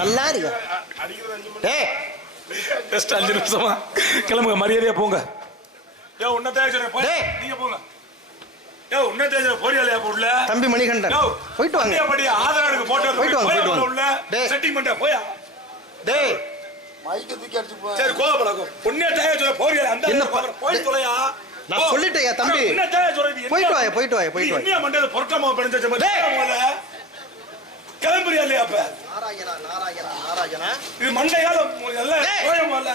நல்லா இருக்கு. டேய் ஜஸ்ட் 5 நிமிஷமா கிளம்புங்க, மரியாதையா போங்க. ஏ உன்ன தேஜரே போய் நீங்க போங்க. ஏ உன்ன தேஜரே போறியாலையா போடல. தம்பி மணிகண்டன் போயிட்டு வாங்க. அப்படியே ஆதார் கார்டு போட்டோ போயிட்டு வாங்க உள்ள. டேய் செட்டிங் பண்ண போயா. டேய் மைக்க தூக்கி அடிச்சு போ. சரி கோவப்படாத. உன்ன தேஜரே போறியால அந்த என்ன போய் தொலையா. நான் சொல்லிட்டேயா தம்பி. உன்ன தேஜரே போயிட்டு வாங்க போயிட்டு வாங்க போயிட்டு வாங்க. என்ன மண்டல பொறட்டமா படுஞ்ச மாதிரி கிளம்புறியாலையா அப்ப. நாராயணா நாராயணா நாராயணா இது மண்டையால எல்லாம் கோயமால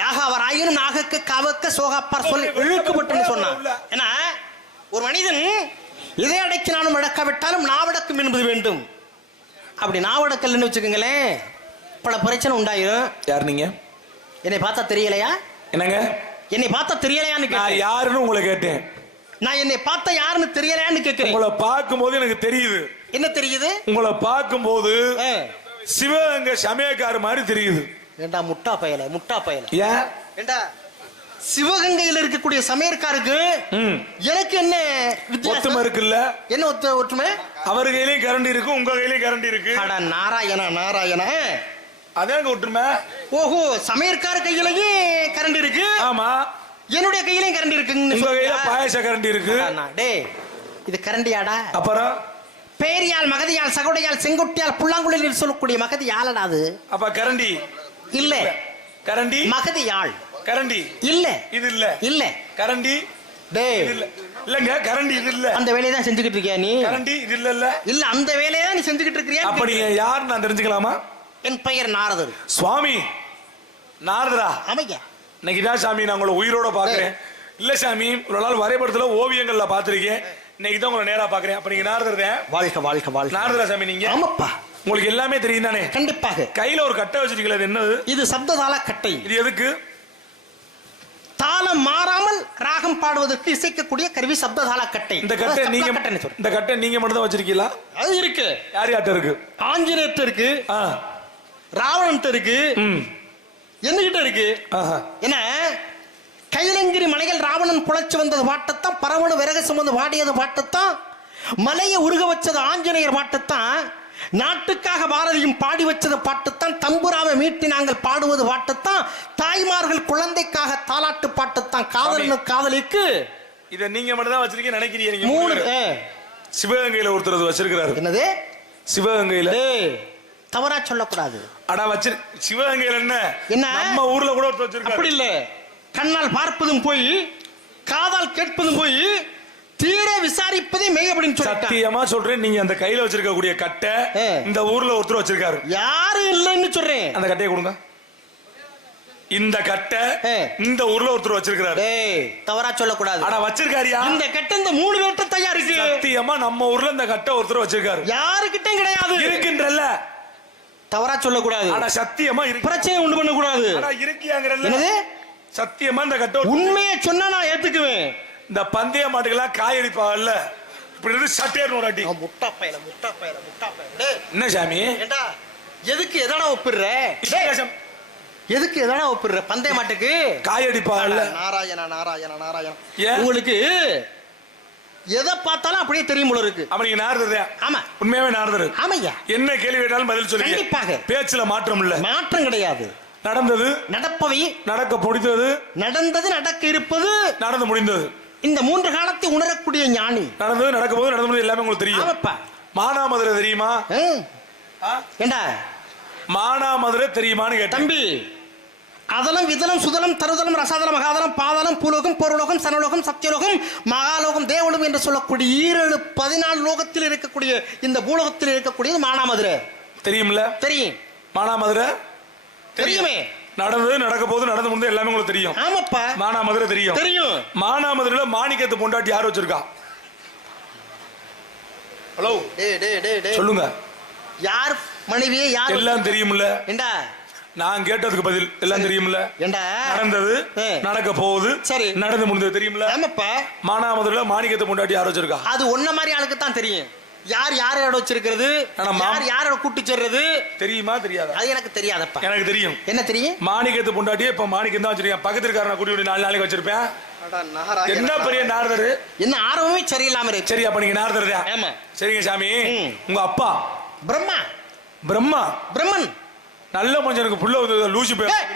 யாகவராயினும் நாகக்கு காவக்க சோகாப்பார் சொல்லி இழுக்குப்பட்டுன்னு சொன்னான். ஏன்னா ஒரு மனிதன் இதை அடக்கினாலும் அடக்காவிட்டாலும் நாவடக்கம் என்பது வேண்டும். அப்படி நாவடக்கல்னு வச்சுக்கோங்களேன், பல பிரச்சனை உண்டாயிரும். யார் நீங்க? என்னை பார்த்தா தெரியலையா? என்னங்க என்னை பார்த்தா தெரியலையான்னு நான் யாருன்னு உங்களை கேட்டேன். நான் என்னை பார்த்தா யாருன்னு தெரியலையான்னு கேட்கிறேன். உங்களை பார்க்கும்போது எனக்கு தெரியுது. என்ன தெரியுது? உங்களை பார்க்கும்போது சிவகங்கை சமயக்கார மாதிரி தெரியுது. ஏண்டா முட்டா பயல முட்டா பயல. ஏன் ஏண்டா சிவகங்கையில் இருக்கக்கூடிய சமையற்காருக்கு எனக்கு என்ன ஒத்துமை இருக்குல்ல? என்ன ஒற்றுமை? அவர் கையிலயும் கரண்டி இருக்கு, உங்க கையிலயும் கரண்டி இருக்கு. அட நாராயணா நாராயணா, அதாங்க ஒற்றுமை. ஓஹோ, சமையற்கார கையிலயும் கரண்ட் இருக்கு. ஆமா, என்னுடைய கையிலயும் கரண்ட் இருக்கு. உங்க கையில பாயச கரண்டி இருக்கு. டேய் இது கரண்டியாடா? அப்புறம் பேரியால் மகதியால் சகோடையால் செங்குட்டியால் புல்லாங்குழலில் சொல்லக்கூடிய மகதி யாழடா அது? அப்ப கரண்டி இல்ல. கரண்டி மகதி யாழ் கரண்டி இல்ல. இது இல்ல. இல்ல கரண்டி. டேய் இல்லங்க கரண்டி இது இல்ல. அந்த வேலையை தான் செஞ்சுக்கிட்டு இருக்கியா நீ? கரண்டி இது இல்ல. இல்ல அந்த வேலையை தான் நீ செஞ்சுக்கிட்டு இருக்கியா? அப்ப நீங்க யார் நான் தெரிஞ்சுக்கலாமா? என் பெயர் நாரதர். சுவாமி நாரதரா? ஆமையா. இன்னைக்கு தான் சாமி நான் உங்களை உயிரோட பாக்குறேன். இல்ல சாமி, ஒரு நாள் வரைபடத்துல ஓவியங்கள்ல பாத்திருக்கேன், இன்னைக்கு தான் உங்களை நேரா பாக்குறேன். அப்ப நீங்க நாரதர் தான். வாழ்க வாழ்க வாழ்க. நாரதரா சாமி நீங்க? ஆமாப்பா. உங்களுக்கு எல்லாமே தெரியும் தானே? கண்டிப்பாக. கையில ஒரு கட்டை வச்சிருக்கீங்களா, அது என்னது? இது சப்ததாள கட்டை. இது எதுக்கு? தாளம் மாறாமல் ராகம் பாடுவதற்கு இசைக்கக்கூடிய கருவி சப்ததாள கட்டை. இந்த கட்டை நீங்க இந்த கட்டை நீங்க மட்டும் தான் வச்சிருக்கீங்களா? அது இருக்கு. யார் யார்ட்ட இருக்கு? ஆஞ்சநேயர்ட்ட இருக்கு, ராவணன்ட்ட இருக்கு, என்னகிட்ட இருக்கு. என்ன கைலங்கிரி மலைகள் ராவணன் புழைச்சு வந்தது பாட்டத்தான், பரவணு விறகு சுமந்து வாடியது பாட்டத்தான், மலையை உருக வச்சது ஆஞ்சநேயர் பாட்டத்தான், நாட்டுக்காக பாரதியும் பாடி வச்சது பாட்டுத்தான், தம்புராவை மீட்டி நாங்கள் பாடுவது பாட்டுத்தான், தாய்மார்கள் குழந்தைக்காக தாலாட்டு பாட்டுத்தான், காதலனு காதலிக்கு. இத நீங்க மட்டும் தான் வச்சிருக்கீங்க நினைக்கிறீங்க. மூணு சிவகங்கையில ஒருத்தர் வச்சிருக்கிறாரு. என்னது சிவகங்கையில? தவறா சொல்லக்கூடாது. ஆனா வச்சு சிவகங்கையில என்ன நம்ம ஊர்ல கூட ஒருத்தர் வச்சிருக்காரு. அப்படி இல்ல, கண்ணால் பார்ப்பதும் போய் காதால் கேட்பதும் போய் தீர விசாரிப்பதே மெய் அப்படின்னு சொல்லிட்டாங்க. சத்தியமா சொல்றேன், நீங்க அந்த கையில வச்சிருக்க கூடிய கட்டை இந்த ஊர்ல ஒருத்தர் வச்சிருக்காரு. யாரு இல்லன்னு சொல்றேன். அந்த கட்டையை கொடுங்க. இந்த கட்டை இந்த ஊர்ல ஒருத்தர் வச்சிருக்காரு. தவறா சொல்லக்கூடாது. ஆனா வச்சிருக்காரியா? இந்த கட்டை இந்த 3 பேர்ட்ட தயாரிக்கு. சத்தியமா நம்ம ஊர்ல இந்த கட்டை ஒருத்தர் வச்சிருக்காரு. யாருக்கிட்டையும் கிடையாது. இருக்கின்றல்ல. தவறா சொல்லக்கூடாது. ஆனா சத்தியமா இருக்கு. பிரச்சனை உண்டு பண்ண கூடாது. ஆனா இருக்கியாங்கறல்ல. என்னது? சத்தியமா இந்த கட்டை உண்மையை சொன்னா நான் ஏத்துக்குவேன். இந்த பந்தய மாட்டுக்கெல்லாம் காயடிப்பாங்கல்ல, இப்படி இருந்து சட்டையர் நோடாட்டி. முட்டா பயல முட்டா பயல முட்டா பயல. என்ன சாமி? ஏண்டா எதுக்கு எதனா ஒப்பிடுற? எதுக்கு எதனா ஒப்பிடுற? பந்தய மாட்டுக்கு காயடிப்பாங்கல்ல. நாராயணா நாராயணா நாராயணா. உங்களுக்கு எதை பார்த்தாலும் அப்படியே தெரியும் போல இருக்கு. அப்ப நீங்க நாரதர்? ஆமா, உண்மையாவே நாரதர். ஆமையா. என்ன கேள்வி கேட்டாலும் பதில் சொல்லுங்க. கண்டிப்பாக. பேச்சுல மாற்றம் இல்ல. மாற்றம் கிடையாது. நடந்தது நடப்பவை, நடக்க முடிந்தது நடந்தது, நடக்க இருப்பது நடந்து முடிந்தது. இந்த 3 காலத்தை உணரக்கூடிய ஞானி. நடந்தது நடக்க போது நடந்து முடிந்தது எல்லாமே உங்களுக்கு தெரியும். ஆமாப்பா. மானாமதுரை தெரியுமா? ஏண்டா மானாமதுரை தெரியுமான்னு கேட்டேன். தம்பி, அதலம் விதலம் சுதலம் தருதலம் ரசாதலம் மகாதலம் பாதலம் பூலோகம் பொருளோகம் சனலோகம் சத்தியலோகம் மகாலோகம் தேவலோகம் என்று சொல்லக்கூடிய 14 லோகத்தில் இருக்கக்கூடிய இந்த பூலோகத்தில் இருக்கக்கூடியது மானாமதுரை. தெரியும்ல? தெரியும். மானாமதுரை தெரியுமே. நடந்தது நடக்க போது நடந்து முடிந்தது எல்லாமே உங்களுக்கு தெரியும். ஆமாப்பா. மானாமதுரை தெரியும். தெரியும். மானாமதுரையில மாணிக்கத்தை பொண்டாட்டி யார் வச்சிருக்கா? ஹலோ சொல்லுங்க. யார் மனைவியே யார்? எல்லாம் தெரியும்ல. ஏண்டா நான் கேட்டதுக்கு பதில் எல்லாம் தெரியும்ல. ஏண்டா நடந்தது நடக்க போகுது, சரி நடந்து முடிந்தது தெரியும்ல. ஆமாப்பா. மானாமதுரையில மாணிக்கத்தை பொண்டாட்டி யார் வச்சிருக்கா? அது ஒன்ன மாதிரி ஆளுக்கு தான் தெரியும். யார் யாரோட வச்சிருக்கிறது, யார் யாரோட கூட்டி சேர்றது தெரியுமா தெரியாதா? அது எனக்கு தெரியாதப்பா. எனக்கு தெரியும். என்ன தெரியும்? மாணிக்கத்து பொண்டாட்டியே இப்ப மாணிக்கம் தான் வச்சிருக்கேன். பக்கத்துல இருக்காரன் கூட்டி 4 நாளைக்கு வச்சிருப்பேன். என்ன பெரிய நாரதர்? என்ன ஆர்வமே சரியில்லாம இருக்கு. சரி, அப்ப நீங்க நாரதர் தான். ஆமா. சரிங்க சாமி. உங்க அப்பா பிரம்மா. பிரம்மா பிரம்மன். நல்ல மனுஷனுக்கு புள்ள வந்து லூசி பேர் ஏய்,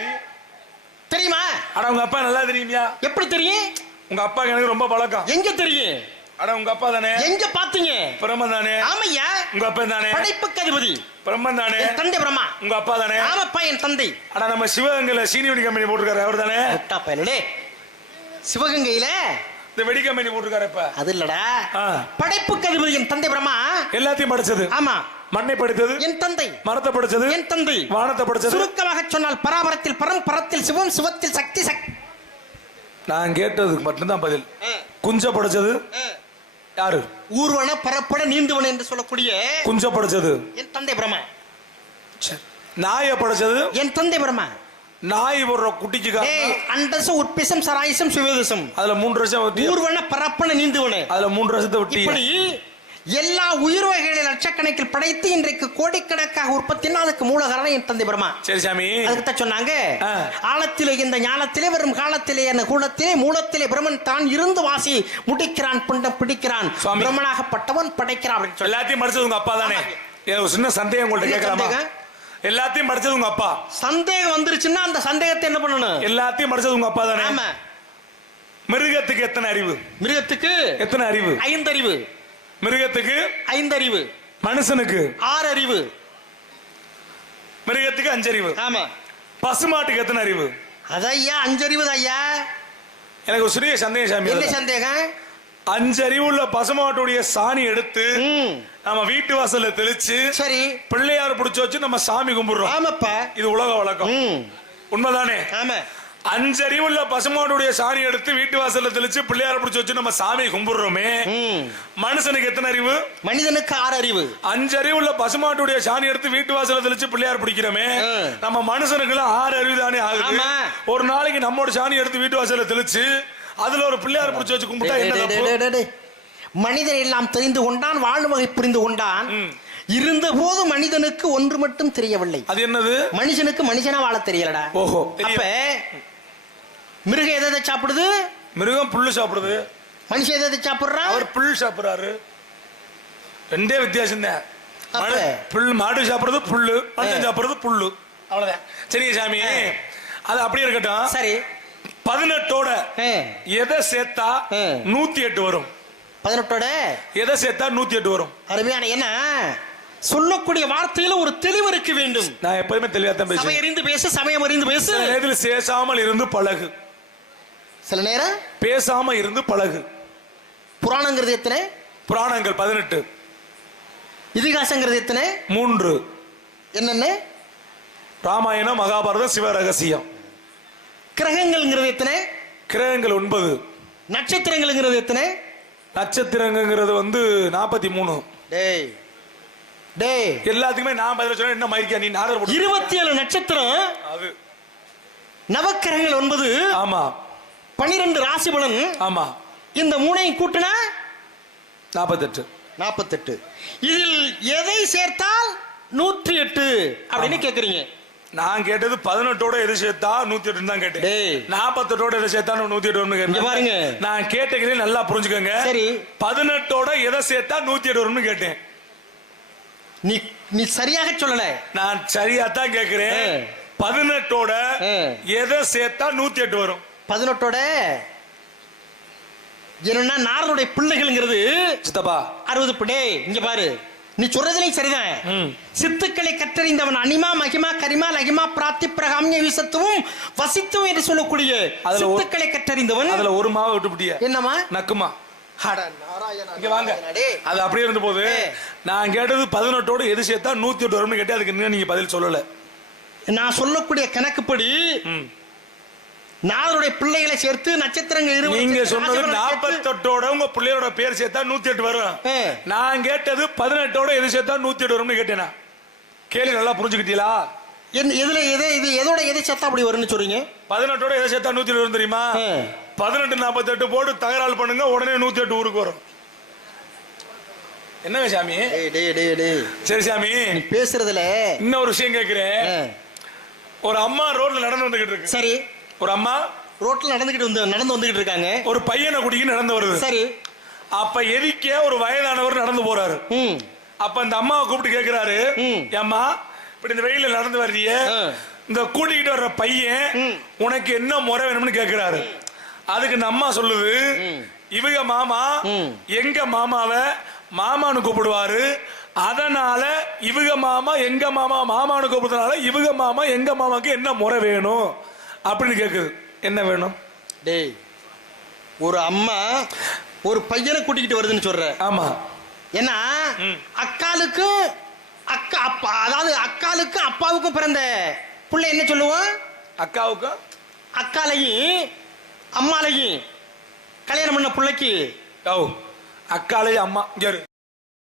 தெரியுமா? அட உங்க அப்பா நல்லா தெரியுமியா? எப்படி தெரியும்? உங்க அப்பா எனக்கு ரொம்ப பழக்கம். எங்க தெரியும்? அட உங்க அப்பா தானே? எங்க பாத்தீங்க? பிரம்மன் தானே? ஆமையா. உங்க அப்பா தானே? படைப்புக்கு அதிபதி பிரம்மன் தானே? என் தந்தை பிரம்மா. உங்க அப்பா தானே? ஆமப்பா, என் தந்தை. அட நம்ம சிவகங்கையில சீனி வெடி கம்பெனி போட்டிருக்காரு அவர் தானே? முட்டா பயலே. சிவகங்கையில இந்த வெடி கம்பெனி போட்டிருக்காரு இப்ப. அது இல்லடா. ஆ. படைப்புக்கு அதிபதி என் தந்தை பிரம்மா. எல்லாத்தையும் படைச்சது. ஆமா. மண்ணை படைத்தது என் தந்தை. மரத்தை படைச்சது என் தந்தை. வானத்தை படைச்சது. சுருக்கமாக சொன்னால் பராபரத்தில் பரம், பரத்தில் சிவம், சிவத்தில் சக்தி, சக்தி. நான் கேட்டதுக்கு மட்டும்தான் பதில். குஞ்ச படைச்சது யாரு? ஊர்வன பரப்பட நீந்துவன என்று சொல்லக்கூடிய குஞ்ச படைச்சது என் தந்தை பிரம்மா. நாயை படைச்சது என் தந்தை பிரம்மா. நாய் போடுற குட்டிக்கு ஏய், அண்டசம் உட்பிசம் சராயிசம் சுவேதசம். அதுல 3 வருஷம் ஒட்டி, ஊர்வன பரப்பன நீந்துவன. அதுல 3 வருஷத்தை ஒட்டி இப்படி எல்லா உயிர் வகைகளை லட்சக்கணக்கில் படைத்து இன்றைக்கு கோடிக்கணக்காக உற்பத்தினா அதுக்கு மூல காரணம் என் தந்தை பிரம்மா. சரி சாமி. அதுக்குத்தான் சொன்னாங்க, ஆ. ஆழத்திலே இந்த ஞானத்திலே வரும் காலத்திலே என்ன கூலத்திலே மூலத்திலே பிரம்மன் தான் இருந்து வாசி முடிக்கிறான், புண்டம் பிடிக்கிறான், சுவாமி. பிரம்மனாகப்பட்டவன் படைக்கிறான் அப்படின்னு சொல்லி. எல்லாத்தையும் படிச்சது உங்க அப்பா தானே? எனக்கு ஒரு சின்ன சந்தேகம் உங்கள்ட்ட என்ன கேட்கலாமா? சந்தேகம்? எல்லாத்தையும் படிச்சது உங்க அப்பா. சந்தேகம் வந்துருச்சுன்னா அந்த சந்தேகத்தை என்ன பண்ணணும்? எல்லாத்தையும் படிச்சது உங்க அப்பா தானே? ஆமா. மிருகத்துக்கு எத்தனை அறிவு? மிருகத்துக்கு எத்தனை அறிவு? 5 அறிவு. மிருகத்துக்கு 5 அறிவு. மனுஷனுக்கு 6 அறிவு. மிருகத்துக்கு 5 அறிவு. ஆமா. பசுமாட்டுக்கு எத்தனை அறிவு? அதையா 5 அறிவு ஐயா. எனக்கு ஒரு சிறிய சந்தேகம் சாமி. என்ன சந்தேகம்? 5 அறிவுள்ள பசுமாட்டுடைய சாணி எடுத்து ம். நம்ம வீட்டு வாசல்ல தெளிச்சு சரி. பிள்ளையார் பிடிச்சு வச்சு நம்ம சாமி கும்பிடுறோம். ஆமாப்பா. இது உலக வழக்கம். ம். உண்மைதானே? ஆமா. 5 அறிவுள்ள பசுமாட்டுடைய சாணி எடுத்து வீட்டு வாசல்ல தெளிச்சு பிள்ளையார் பிடிச்சு வச்சு நம்ம சாமி கும்பிடுறோமே. ம். மனுஷனுக்கு எத்தனை அறிவு? மனிதனுக்கு 6 அறிவு. 5 அறிவுள்ள பசுமாட்டுடைய சாணி எடுத்து வீட்டு வாசல்ல தெளிச்சு பிள்ளையார் பிடிக்கிறோமே. நம்ம மனுஷனுக்கு 6 அறிவு தானே ஆகுது. ஆமா. ஒரு நாளைக்கு நம்மோட சாணி எடுத்து வீட்டு வாசல்ல தெளிச்சு அதுல ஒரு பிள்ளையார் பிடிச்சு வச்சு கும்பிட்டா என்ன தப்பு? மனிதன் எல்லாம் தெரிந்து கொண்டான், வாழும் வகை புரிந்து கொண்டான். இருந்த போது மனிதனுக்கு ஒன்று மட்டும் தெரியவில்லை. அது என்னது? மனுஷனுக்கு மனுஷனா வாழ தெரியலடா. ஓஹோ. அப்ப மிருகம் எதை சாப்பிடுது? மிருகம் புல்லு சாப்பிடுது. மனுஷன் எதை சாப்பிடுறான்? அவர் புல் சாப்பிடுறாரு. ரெண்டே வித்தியாசம் தான். அப்ப புல் மாடு சாப்பிடுறது புல்லு, மனுஷன் சாப்பிடுறது புல்லு. அவ்வளவுதான். சரி சாமி, அது அப்படியே இருக்கட்டும். சரி. 18ஓட எதை சேர்த்தா 108 வரும்? 18ஓட எதை சேர்த்தா 108 வரும்? அருமையான. என்ன சொல்லக்கூடிய வார்த்தையில ஒரு தெளிவு இருக்க வேண்டும். நான் எப்பவுமே தெளிவா தான் பேசுவேன். சபை அறிந்து பேசு, சமயம் அறிந்து பேசு. நேரத்தில் பேசாமல் இருந்து பழகு. சில நேரம் பேசாம இருந்து பழகு. புராணங்கிறது எத்தனை? புராணங்கள் 18. இதிகாசங்கிறது எத்தனை? 3. என்னென்ன? ராமாயணம், மகாபாரதம், சிவ ரகசியம். கிரகங்கள்ங்கிறது எத்தனை? கிரகங்கள் 9. நட்சத்திரங்கள்ங்கிறது எத்தனை? நட்சத்திரங்கிறது 43. டேய் டேய், எல்லாத்துக்குமே நான் பதில் சொன்னா என்ன மயிரிக்கா நீ நாடர் போடு. 27 நட்சத்திரம். அது நவக்கிரகங்கள் 9. ஆமா. 12 ராசி பலன். ஆமா. இந்த மூணையும் கூட்டினா 48. 48. இதில் எதை சேர்த்தால் 108 அப்படின்னு கேக்குறீங்க? நான் கேட்டது 18ஓட எது சேர்த்தா 108 தான் கேட்டேன். 48ஓட எது சேர்த்தா 108 கேட்டேன். பாருங்க, நான் கேட்டே நல்லா புரிஞ்சுக்கோங்க. சரி. 18ஓட எதை சேர்த்தா 108 வரும்னு கேட்டேன். நீ சரியாக சொல்லல. நான் சரியா தான் கேக்குறேன். 18ஓட எதை சேர்த்தா 108 வரும்? 18ஓட என்னன்னா நாரதுடைய பிள்ளைகள்ங்கிறது சித்தப்பா 60 படே. இங்க பாரு, நீ சொல்றதுலையும் சரிதான். சித்துக்களை கற்றறிந்தவன் அனிமா மகிமா கரிமா லகிமா பிராத்தி பிரகாமிய விசத்துவம் வசித்துவம் என்று சொல்லக்கூடிய சித்துக்களை கற்றறிந்தவன். அதுல ஒரு மாவை விட்டுப்பிட்டிய. என்னமா? நக்குமா. இங்க வாங்க. அது அப்படியே இருந்த போது நான் கேட்டது 18ஓட எது சேர்த்தா 108 வரும்னு கேட்டேன். அதுக்கு இன்னும் நீங்க பதில் சொல்லல. நான் சொல்லக்கூடிய கணக்குப்படி நாதருடைய பிள்ளைகளை சேர்த்து நட்சத்திரங்கள் நீங்க சொன்னது 48ஓட உங்க பிள்ளையோட பேர் சேர்த்தா 108 வரும். நான் கேட்டது 18ஓட எது சேர்த்தா 108 வரும்னு கேட்டேனா? கேள்வி நல்லா புரிஞ்சுக்கிட்டீங்களா? எதுல எதோட எதை சேர்த்தா அப்படி வரும்னு சொல்றீங்க? 18ஓட எதை சேர்த்தா 108 வரும் தெரியுமா? 18 48 போட்டு தகராறு பண்ணுங்க, உடனே 108 ஊருக்கு வரும். என்னங்க சாமி? சரி சாமி, பேசுறதுல இன்னொரு விஷயம் கேக்குறேன். ஒரு அம்மா ரோட்ல நடந்து வந்துகிட்டு இருக்கு. சரி. ஒரு அம்மா ரோட்ல நடந்து வந்துகிட்டு இருக்காங்க. ஒரு பையனை குடிக்கு நடந்து வருது. சரி. அப்ப எதிக்கே ஒரு வயதானவர் நடந்து போறாரு. அப்ப அந்த அம்மாவை கூப்பிட்டு கேக்குறாரு, ஏம்மா இப்படி இந்த வெயில நடந்து வர்றிய, இந்த கூட்டிக்கிட்டு வர்ற பையன் உனக்கு என்ன முறை வேணும்னு கேக்குறாரு. அதுக்கு இந்த அம்மா சொல்லுது, இவங்க மாமா எங்க மாமாவை மாமான்னு கூப்பிடுவாரு, அதனால இவங்க மாமா எங்க மாமா மாமான்னு கூப்பிடுறதுனால இவங்க மாமா எங்க மாமாக்கு என்ன முறை வேணும் அப்படின்னு கேக்குது. என்ன வேணும்? டேய், ஒரு அம்மா ஒரு பையனை கூட்டிக்கிட்டு வருதுன்னு சொல்ற. ஆமா. ஏன்னா அக்காளுக்கு அக்கா அப்பா, அதாவது அக்காளுக்கு அப்பாவுக்கும் பிறந்த புள்ள என்ன சொல்லுவோம்? அக்காவுக்கும் அக்காலையும் அம்மாலையும் கல்யாணம் பண்ண புள்ளைக்கு அக்காலையும் அம்மா இங்க